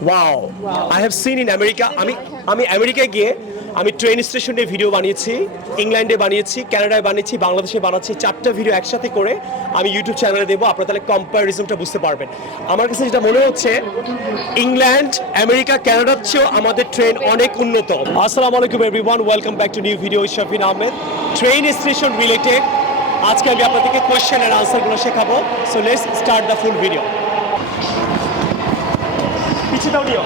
Wow. I have seen in America. আমি আমেরিকায় গিয়ে আমি ট্রেন স্টেশনে ভিডিও বানিয়েছি, ইংল্যান্ডে বানিয়েছি, কানাডায় বানিয়েছি, বাংলাদেশে বানাচ্ছি। 4টা ভিডিও একসাথে করে আমি ইউটিউব চ্যানেলে দেবো। আপনারা তাহলে কম্প্যারিজনটা বুঝতে পারবেন। আমার কাছে যেটা মনে হচ্ছে ইংল্যান্ড, আমেরিকা, কানাডার চেয়েও আমাদের ট্রেন অনেক উন্নত। আসসালামু আলাইকুম everyone, welcome back to new video. Shafin Ahmed, train station related. আজকে আমি আপনাদেরকে কোয়েশ্চেন এন্ড আনসারগুলো শেখাবো। So let's start the full video. পিছিয়ে দাও নিও।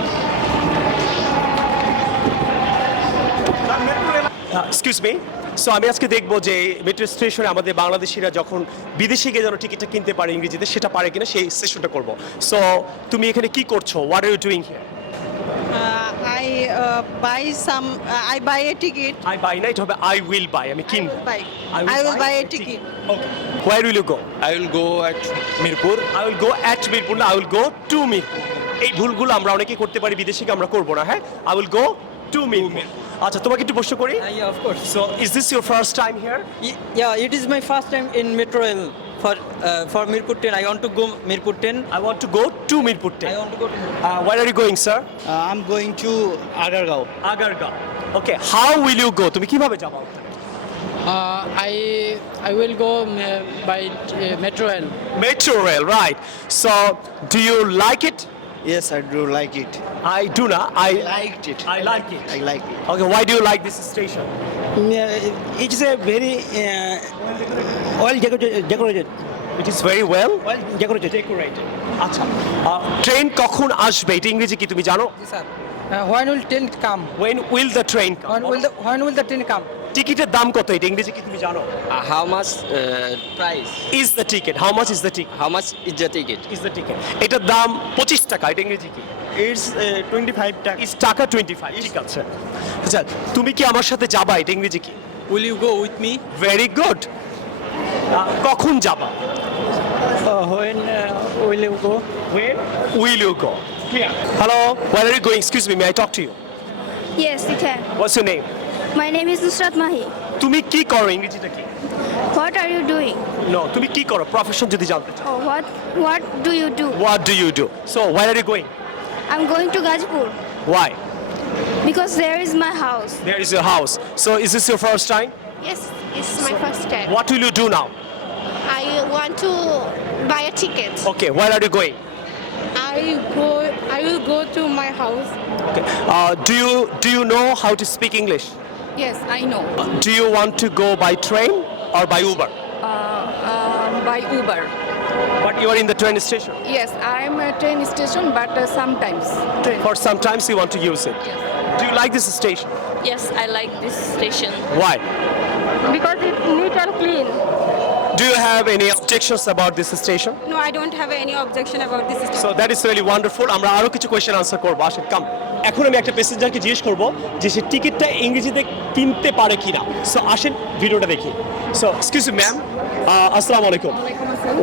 Excuse me. সো আমি আজকে দেখবো যে মেট্রো স্টেশনে আমাদের বাংলাদেশিরা যখন বিদেশে গিয়ে যেন টিকিটটা কিনতে পারে ইংরেজিতে, সেটা পারে কিনা সেই সেশনটা করবো। সো তুমি এখানে কি করছো? What are you doing here? I buy a ticket. I buy না, এটা হবে আই উইল বাই। আমি কিনবো। I will buy a ticket. Okay, where will you go? I will go at Mirpur. I will go at Mirpur না, I will go to Mirpur. এই ভুলগুলো আমরা অনেকেই করতে পারি, বিদেশে আমরা করবো না। হ্যাঁ, I will go to Mirpur. আচ্ছা, তোমাকে একটু প্রশ্ন করি। Yeah, of course. So is this your first time here? Yeah, it is my first time in Metro Rail for Mirpur 10. I want to go Mirpur 10. I want to go to Mirpur. I want to go to Where are you going, sir? I'm going to Agargaon. Agargaon. Okay, how will you go? তুমি কিভাবে যাবে? I will go by metro rail. Metro rail, right. So, do you like it? Yes, I do like it. I do not. I liked it. I like it. I like it. Okay, why do you like this station? It is a very well decorated. It is very well Well decorated. decorated. আচ্ছা, train কখন আসবে এটা ইংরেজি কি তুমি জানো? Yes, sir. When will train come? When will the train come? When will the train come? টিকিটের দাম কত এটা ইংরেজি কি তুমি জানো? How much price? Is the ticket? How much is the ticket? How much is the ticket? Is the ticket? এটার দাম 25 টাকা। এটা ইংরেজি কি? It's 25 tax. Is টাকা 25। ঠিক আছে। আচ্ছা, তুমি কি আমার সাথে যাবা? এটা ইংরেজি কি? Will you go with me? Very good. কখন যাবা? When will you go? When will you go? Clear. Hello, where are you going? Excuse me, may I talk to you? Yes, you can. What's your name? My name is Nusrat Mahi. তুমি কি করো? ইংরেজিটা কি? What are you doing? No, তুমি কি করো? Profession যদি জানতে চাও। Oh, what do you do? What do you do? So, where are you going? I'm going to Gazipur Why? because there is my house. There is your house. So, is this your first time? Yes, it's my first time. What will you do now? I want to buy a ticket. Okay, where are you going? I will go to my house. Okay. Do you know how to speak English? Yes, I know. Do you want to go by train or by Uber? By Uber. But you are in the train station. Yes, I am at train station, but sometimes train. For sometimes you want to use it. Do you like this station? Yes, I like this station. Why? Because it's neat and clean. Do you have any objections about this station? No, I don't have any objection about this. So that is really wonderful. আমরা আরো কিছু question answer করব। আসেন, কাম। এখন আমি একটা প্যাসেঞ্জারকে জিজ্ঞেস করব যে সে টিকিটটা ইংরেজিতে কিনতে পারে কিনা। সো আসেন ভিডিওটা দেখি। সো এক্সকিউজ মি ম্যাম, আসসালামু আলাইকুম।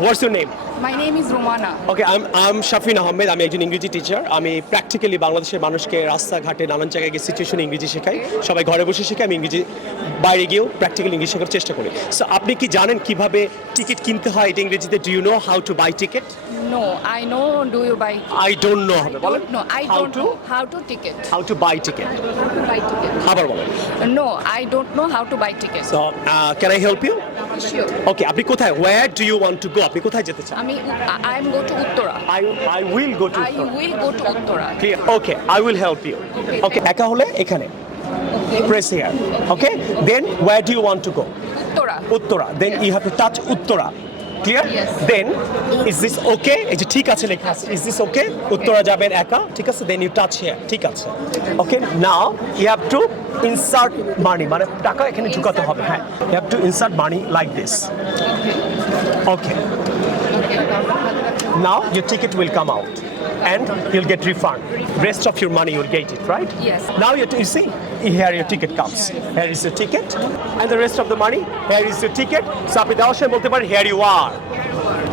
হোয়াটস your name? My name is Romana. Okay, I am Shafin Ahmed. আমি একজন ইংরেজি টিচার। আমি প্র্যাকটিক্যালি বাংলাদেশের মানুষকে রাস্তাঘাটে নানান জায়গায় গিয়ে সিচুয়েশন ইংরেজি শেখাই। সবাই ঘরে বসে শেখাই, আমি ইংরেজি বাইরে গিয়েও প্র্যাকটিক্যাল ইংলিশ শেখার চেষ্টা করি। সো আপনি কি জানেন কিভাবে টিকিট কিনতে হয় এটা ইংরেজিতে? Do you know how to buy ticket? No, I know. Do you buy? I don't know হবে বলেন। No, I How don't to? know how to ticket. How to buy ticket? How to buy ticket? আবার বলেন। No, I don't know how to buy ticket. So can I help you? Sure. Okay, আপনি কোথায়? Where do you want to go? আপনি কোথায় যেতে চান? I am go to Uttara. I will go to I will go to Uttara. Clear. Okay, I will help you. Okay, একা হলে এখানে press here. Okay, then where do you want to go? Uttara. Uttara. Then you have to touch Uttara. Clear? Yes. Then is this okay? এই যে ঠিক আছে লেখা আছে। Is this okay? Uttara যাবেন একা, ঠিক আছে? Then you touch here. ঠিক আছে। Okay, now you have to insert money, মানে টাকা এখানে ঢুকাতে হবে। হ্যাঁ, you have to insert money like this. Okay. Now your ticket will come out and you'll get refund. Rest of your money you'll get it, right? Yes. Now you see, here your ticket comes. Here is your ticket and the rest of the money. Here is your ticket. So আপনি দেওয়ার সময় বলতে পারেন here you are.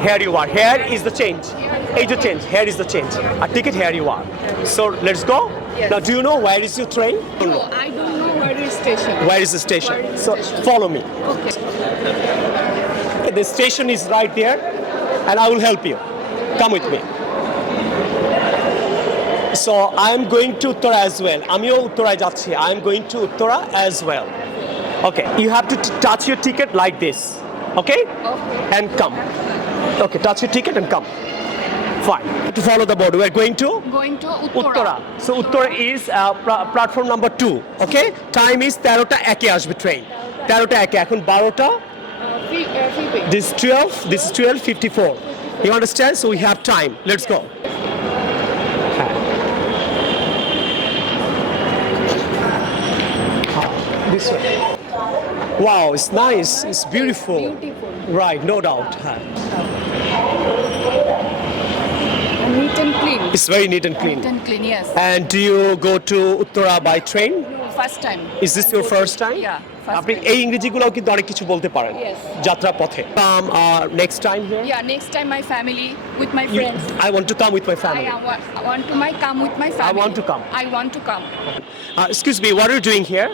Here you are. Here is the change. এই যে change. Here is the change. A ticket, here you are. So let's go. Yes. Now do you know where is your train? No, I don't know where is station. Where is the station? Where is So the station? follow me. Okay. The station is right there and I will help you. Come with me. So I am going to Uttara as well. আমিও উত্তরায় যাচ্ছি. I am going to Uttara as well. Okay, you have to touch your ticket like this. Okay? And come. Okay, touch your ticket and come. Fine. To follow the board, we are going to Uttara. So Uttara is platform number 2. Okay? Time is 13টা একে আসবে train. 13টা একে এখন 12টা. This is 12. This is 12:54. You understand? So we have time. Let's go. This way. Wow, it's nice. It's beautiful. Right, no doubt. Neat and clean. It's very neat and clean. Neat and clean, yes. And do you go to Uttara by train? First time. Is this your first time? Yeah, first আপনি এই ইংরেজিগুলোও কিন্তু অনেক কিছু বলতে পারেন Yes. যাত্রা পথে next time here Yeah, next time my family with my friends. I want to come with my I family. want to come with my family. want to come. I want to come. Excuse me, what are you doing here?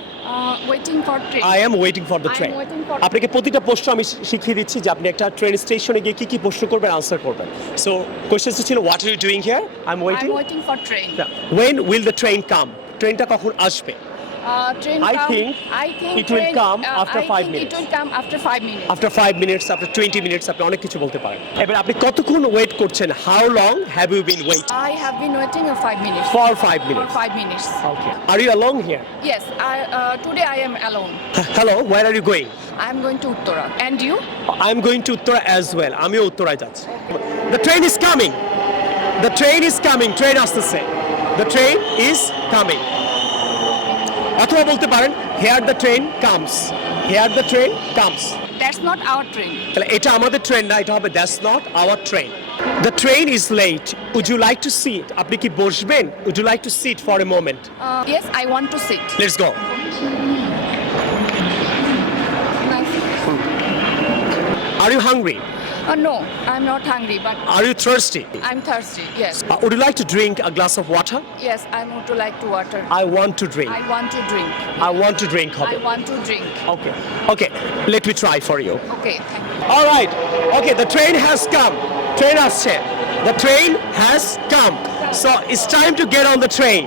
Waiting for train. I am waiting for the I am train. waiting for- আপনাকে প্রতিটা প্রশ্ন আমি শিখিয়ে দিচ্ছি যে আপনি একটা train স্টেশনে গিয়ে কি কি প্রশ্ন করবেন আনসার করবেন সো কোশ্চেনটা ছিল what are you doing here I am waiting I'm waiting for train. When will the train come? ট্রেনটা কখন আসবে? Train I come. think I think it will train, come after I 5 think minutes. It will come after 5 minutes. After 5 minutes, after 20 minutes, আপনি অনেক কিছু বলতে পারেন এবার আপনি কতক্ষণ ওয়েট করছেন? How long have you been waiting? I have been waiting 5 minutes. For 5 minutes. For 5 minutes. Okay. Are you alone here? Yes. Today I am alone. Hello, where are you going? I am going to Uttara. And you? I'm going to Uttara as well. আমিও উত্তরায় যাচ্ছি. The train is coming. The train is coming. Train আসতেছে. The train is coming. অথবা বলতে পারেন here the train comes. Here the train comes. That's not our train. তাহলে এটা আমাদের ট্রেন না, এটা হবে that's not our train. The train is late. Would you like to sit? আপনি কি বসবেন? Would you like to sit for a moment? Yes, I want to sit. Let's go. Are you hungry? No, I'm not hungry, but Are you thirsty? I'm thirsty. Yes. Would you like to drink a glass of water? Yes, I want to like to water. I want to drink. I want to drink. I want to drink. I want to drink. Okay. Okay. Let me try for you. Okay, thank you. All right. Okay, the train has come. Train আসছে. The train has come. So it's time to get on the train.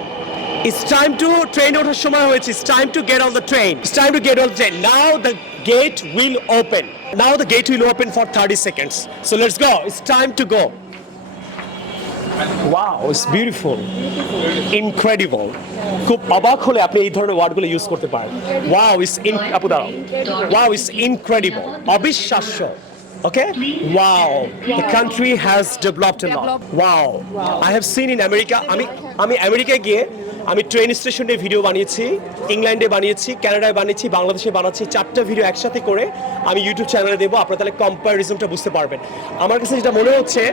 It's time to train ওঠার সময় হয়েছে. It's time to get on the train. It's time to get on the train. Now the gate will open. Now the gate will open for 30 seconds. So let's go. It's time to go. Wow, it's beautiful. Incredible. খুব অবাক হলে আপনি এই ধরনের ওয়ার্ডগুলো use করতে পারেন. Wow, it's আপু দাঁড়াও. Wow, it's incredible. অবিশ্বাস্য. Okay? Wow. The country has developed a lot. Wow. I have seen in America. আমি আমেরিকায় গিয়ে আমি ট্রেন স্টেশনে ভিডিও বানিয়েছি, ইংল্যান্ডে বানিয়েছি, কানাডায় বানিয়েছি, বাংলাদেশে বানাচ্ছি, 4টা ভিডিও একসাথে করে আমি ইউটিউব চ্যানেলে দেবো। আপনারা তাহলে কম্প্যারিজনটা বুঝতে পারবেন। আমার কাছে যেটা মনে হচ্ছে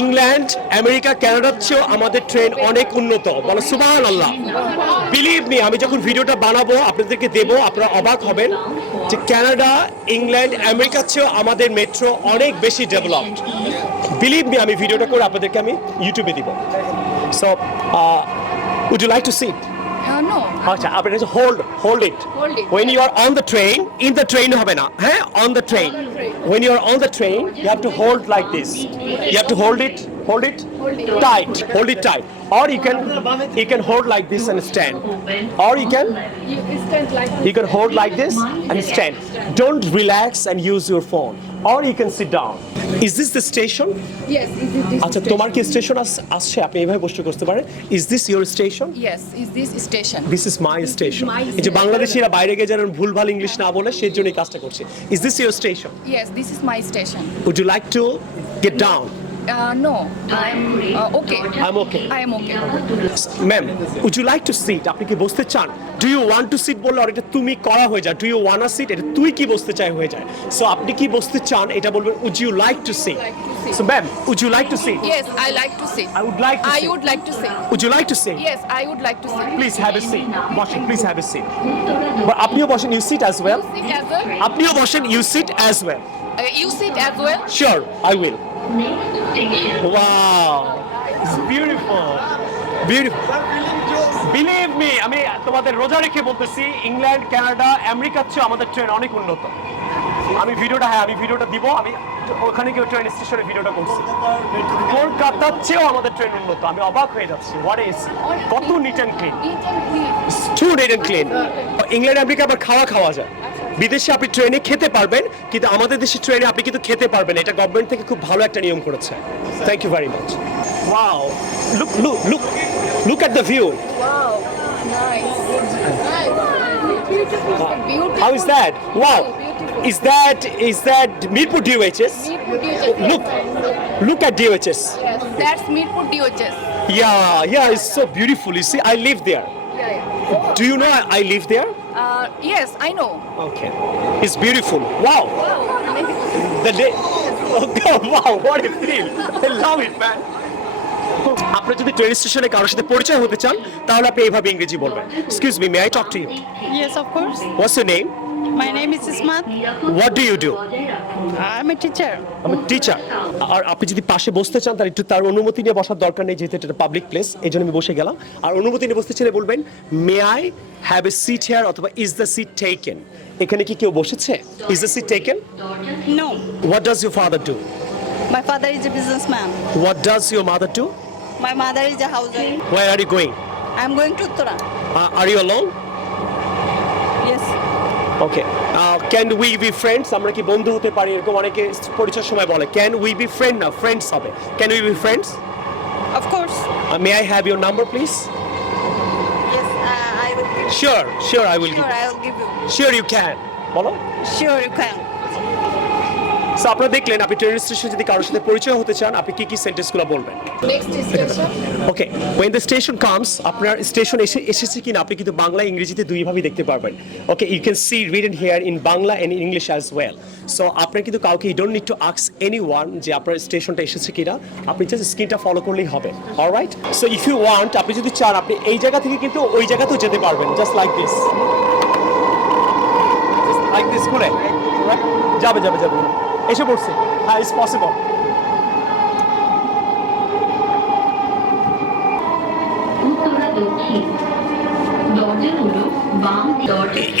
ইংল্যান্ড, আমেরিকা, কানাডার চেয়েও আমাদের ট্রেন অনেক উন্নত। বলো সুবহানাল্লাহ। বিলিভ মি, আমি যখন ভিডিওটা বানাবো আপনাদেরকে দেবো, আপনারা অবাক হবেন যে কানাডা, ইংল্যান্ড, আমেরিকার চেয়েও আমাদের মেট্রো অনেক বেশি ডেভেলপড। বিলিভ মি, আমি ভিডিওটা করে আপনাদেরকে আমি ইউটিউবে দিব। So would you like to sit? No. আচ্ছা, আপনি hold it. Hold it. When you are on the train, in the train হবে না, হ্যাঁ, on the train. When you are on the train, you have to hold like this. You have to hold it tight. Hold it tight. Or you can hold like this and stand. Or you can hold like this and stand. Don't relax and use your phone. Or you can sit down. Is this the station? Yes, is it this আচ্ছা, তোমার কি station আসছে? আপনি এইভাবে প্রশ্ন করতে পারেন। Is this your station? Yes, is this station? This is my station. এই যে বাংলাদেশিরা বাইরে গিয়ে যেন ভুলভাল ইংলিশ না বলে সেই জন্য এই কাজটা করছে। Is this your station? Yes, this is my station. Would you like to get down? No, I'm okay. I'm okay. I am okay. Ma'am, would you like to sit? আপনি কি বসতে চান? Do you want to sit বললে আর এটা তুমি করা হয়ে যায়। Do you wanna sit? এটা তুই কি বসতে চাই হয়ে যায়। So আপনি কি বসতে চান এটা বলবেন would you like to sit? So ma'am, would you like to sit? Yes, I like to sit. I would like to sit. I would like to sit. Would you like to sit? Yes, I would like to sit. Please have a seat. বসেন, please have a seat. But আপনিও বসেন, you sit as well. Sit as well. আপনিও বসেন, you sit as well. You sit as well. Sure, I will. Wow, it's beautiful. Beautiful. Believe me, আমি তোমাদের রোজা রেখে বলতেছি ইংল্যান্ড, কানাডা, আমেরিকার চেয়ে আমাদের ট্রেন অনেক উন্নত। আমি ভিডিওটা দিব। আমি ওখানে গিয়ে ট্রেন স্টেশনে ভিডিওটা করছি। কলকাতার চেয়েও আমাদের ট্রেন উন্নত। আমি অবাক হয়ে যাচ্ছি। হোয়াট ইজ কত neat and clean, to neat and clean. England America আবার খাওয়া যায়। বিদেশে আপনি ট্রেনে খেতে পারবেন, কিন্তু আমাদের দেশের ট্রেনে আপনি কিন্তু খেতে পারবেন। এটা গভর্নমেন্ট থেকে খুব ভালো একটা নিয়ম করেছে। Thank you very much. Wow, look at the view. How is that? Wow. Is that Mirpur DOHS? Look at DOHS. Yes, that's Mirpur DOHS. Yeah, it's so beautiful. You see, I live there. Do you know I live there? Yes, I know. Okay. It's beautiful. Wow. The day. Oh God, wow, what a thrill. I love it, man. আপনি যদি train স্টেশনে কারোর সাথে পরিচয় হতে চান তাহলে আপনি এইভাবে ইংরেজি বলবেন। Excuse me, may I talk to you? Yes, of course. What's your name? My name is Ismat. What do you do? I'm a teacher. আমি টিচার। আর আপনি যদি পাশে বসতে চান তার একটু তার অনুমতি নিয়ে বসার দরকার নেই, যেহেতু এটা পাবলিক প্লেস, এই জন্য আমি বসে গেলাম। আর অনুমতি নিয়ে বসতে চাইলে বলবেন may I have a seat here, অথবা ইজ দ্য সিট টেকেন। এখানে কি কেউ বসেছে? Is the seat taken? No, what does your father do? my father is a businessman. What does your mother do? My mother is a housewife. Where are you going? I'm going to Uttara. Are you alone? Yes. Okay, can we be friends? আমরা কি বন্ধু হতে পারি? এরকম অনেকে পরিচয়ের সময় বলে ক্যান উই বি ফ্রেন্ড, না ফ্রেন্ডস হবে। Can we be friends? Of course. May I have your number please? Yes, I will give you. Sure I will give. Sure, I will give you. Sure you can. বলো। Sure, you can. So আপনারা দেখলেন, আপনি train স্টেশনে যদি কারোর সাথে পরিচয় হতে চান আপনি কি সেন্টেন্সগুলো বলবেন। Next station. Okay, when the station comes, আপনার স্টেশন এসেছে কিনা আপনি কিন্তু বাংলা ইংরেজিতে দুইভাবেই দেখতে পারবেন। Okay, you can see written here in Bangla and in English as well. So আপনার কিন্তু কাউকে you don't need to ask anyone যে আপনার স্টেশনটা এসেছে কিনা, আপনি জাস্ট স্ক্রিনটা ফলো করলেই হবে। Alright, so if you want, আপনি যদি চান আপনি এই জায়গা থেকে কিন্তু ওই জায়গাতেও যেতে পারবেন, জাস্ট লাইক দিস, করে যাবে এসে পড়ছে। হ্যাঁ, it's possible.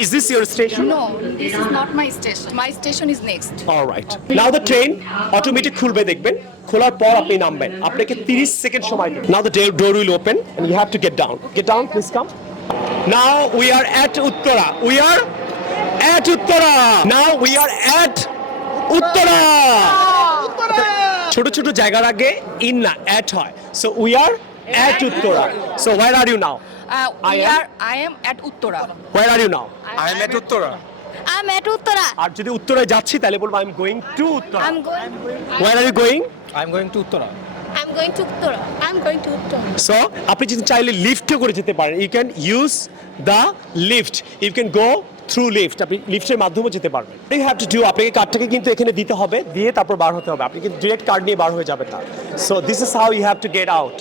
Is this your station? No, this is not my station. My station is next. All right. Now the train automatic খুলবে, দেখবেন খোলার পর আপনি নামবেন। আপনাকে 30 সেকেন্ড সময় দিন। Now the door will open and you have to get down. Get down, please come. Now we are at Uttara. Now we are at Uttara. ছোট ছোট জায়গার আগে ইন না অ্যাট হয়। So we are at Uttara. So where are you now? I am at Uttara. Where are you now? I am at Uttara. I'm at Uttara. আর যদি উত্তরায় যাচ্ছি তাহলে বলবো I am going to Uttara. I'm going. Where are you going? I am going to Uttara. I'm going to Uttara. I'm going to Uttara. So আপনি যদি চাইলে লিফটে করে যেতে পারেন। You can use the lift. You can go through lift. আপনি লিফটের মাধ্যমে যেতে পারবেন। You have to do, আপনাকে কার্ডটাকে কিন্তু এখানে দিতে হবে, দিয়ে তারপর বার হতে হবে। আপনি কিন্তু ডিরেক্ট কার্ড নিয়ে বার হয়ে যাবেন না। So this is how you have to get out.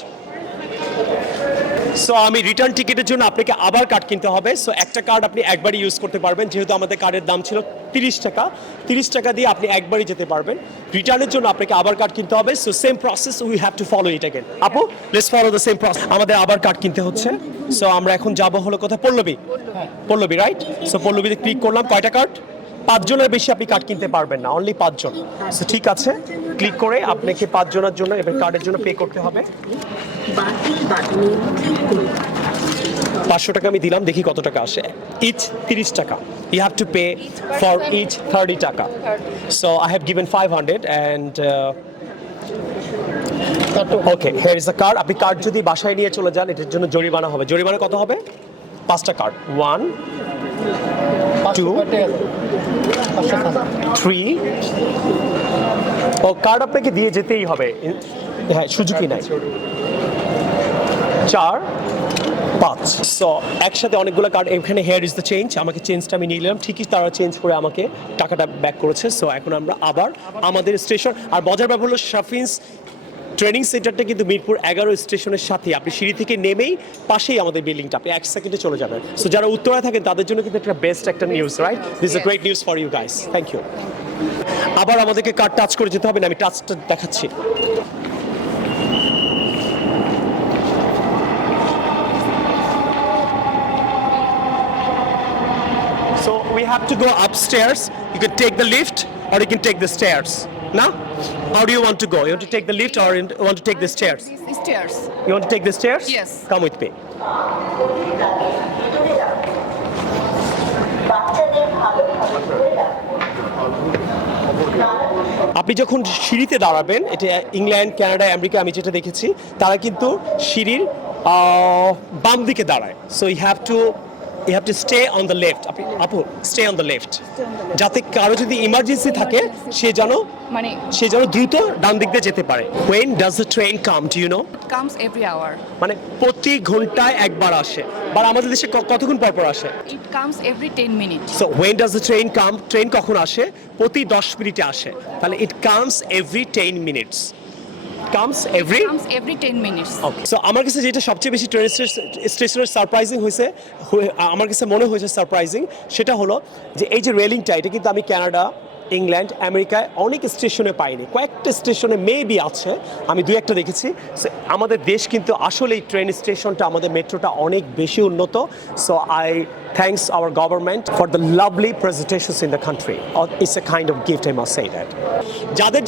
So আমি রিটার্ন টিকিটের জন্য আপনাকে আবার কার্ড কিনতে হবে। সো একটা কার্ড আপনি একবারই ইউজ করতে পারবেন, যেহেতু আমাদের কার্ডের দাম ছিল 30 টাকা। 30 টাকা দিয়ে আপনি একবারই যেতে পারবেন। রিটার্নের জন্য আপনাকে আবার কার্ড কিনতে হবে। So same process, we have to follow it again. আপু, let's follow the same process. আমাদের আবার কার্ড কিনতে হচ্ছে। সো আমরা এখন যাব হলো কোথায়? পল্লবী, রাইট? সো পল্লবীতে ক্লিক করলাম। কয়টা কার্ড? 5 জনের বেশি আপনি কার্ড কিনতে পারবেন না, অনলি 5 জন। সো ঠিক আছে, ক্লিক করে আপনাকে 5 জনের জন্য এবার কার্ডের জন্য পে করতে হবে। 500 টাকা আমি দিলাম, দেখি কত টাকা আসে। ইচ 30 টাকা। You have to pay for each 30 টাকা। So I have given 500 and okay, here is the card. আপনি কার্ড যদি বাসায় নিয়ে চলে যান এটার জন্য জরিমানা হবে। জরিমানা কত হবে? 5টা কার্ড। 1 2 3 ও কার্ড আপনাকে দিয়ে যেতেই হবে। হ্যাঁ, সুযোগই নাই। 4 5। সো একসাথে অনেকগুলো কার্ড। এখানে হেয়ার ইজ দ্য চেঞ্জ। আমাকে চেঞ্জটা আমি নিয়ে নিলাম, ঠিকই তারা চেঞ্জ করে আমাকে টাকাটা ব্যাক করেছে। সো এখন আমরা আবার আমাদের স্টেশন। আর মজার ব্যাপার হলো শাফিন্স ট্রেনিং সেন্টারটা কিন্তু মিরপুর 11 স্টেশনের সাথে। আপনি সিঁড়ি থেকে নেমেই পাশেই আমাদের বিল্ডিংটা, আপনি 1 সেকেন্ডে চলে যাবেন। সো যারা উত্তরায় থাকেন তাদের জন্য কিন্তু একটা বেস্ট একটা news, right? This is a great news for you guys. Thank you. আবার আমাদেরকে কার্ড টাচ করে যেতে হবে না, আমি টাচটা দেখাচ্ছি। So we have to go upstairs. You can take the lift or you can take the stairs. Now, how do you want to go? You want to take the lift or you want to take the stairs? These stairs. You want to take the stairs? Yes. Come with me. আপনি যখন সিঁড়িতে দাঁড়াবেন, এটা England, Canada, America আমি যেটা দেখেছি, তারা কিন্তু সিঁড়ির বাম দিকে দাঁড়ায়। So you have to stay on the left. আপু স্টে অন দ্য লেফট, যাতে কারো যদি ইমার্জেন্সি থাকে সে যেন দ্রুত ডান দিক দিয়ে যেতে পারে। When does the train come? Do you know? It comes every hour. মানে প্রতি ঘন্টায় একবার আসে, বা আমাদের দেশে কতক্ষণ পর পর আসে? It comes every 10 minutes. So when does the train come? Train কখন আসে? প্রতি 10 মিনিটে আসে। তাহলে it comes every 10 minutes. Comes every? Comes every 10 minutes. Okay. So আমার কাছে যেটা সবচেয়ে বেশি ট্রেন স্টেশনের সারপ্রাইজিং হয়েছে, আমার কাছে মনে হয়েছে সারপ্রাইজিং, সেটা হলো যে এই যে রেলিংটা, এটা কিন্তু আমি কানাডা, ইংল্যান্ড, আমেরিকায় অনেক স্টেশনে পাইনি, কয়েকটা স্টেশনে মেবি আছে, আমি দুই একটা দেখেছি। So, আমাদের দেশ কিন্তু আসলে এই ট্রেন স্টেশনটা, আমাদের মেট্রোটা অনেক বেশি উন্নত। So I thanks hour government for the lovely presentations in the country. It's a kind of gift, I must say that.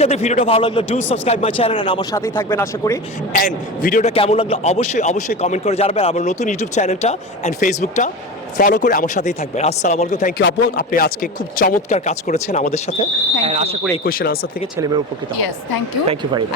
যাদের ভিডিওটা ভালো লাগলো, do subscribe my channel and আমার সাথেই থাকবেন আশা করি। অ্যান্ড ভিডিওটা কেমন লাগলো অবশ্যই কমেন্ট করে জানাবেন। আমার নতুন ইউটিউব চ্যানেলটা অ্যান্ড ফেসবুকটা ফলো করে আমার সাথেই থাকবেন। আসসালামু আলাইকুম। থ্যাংক ইউ আপু, আপনি আজকে খুব চমৎকার কাজ করেছেন আমাদের সাথে। you. আশা করি এই কোয়েশ্চেন আনসার থেকে ছেলেমেয়ে উপকৃত হবে। Yes, thank you. Thank you very much.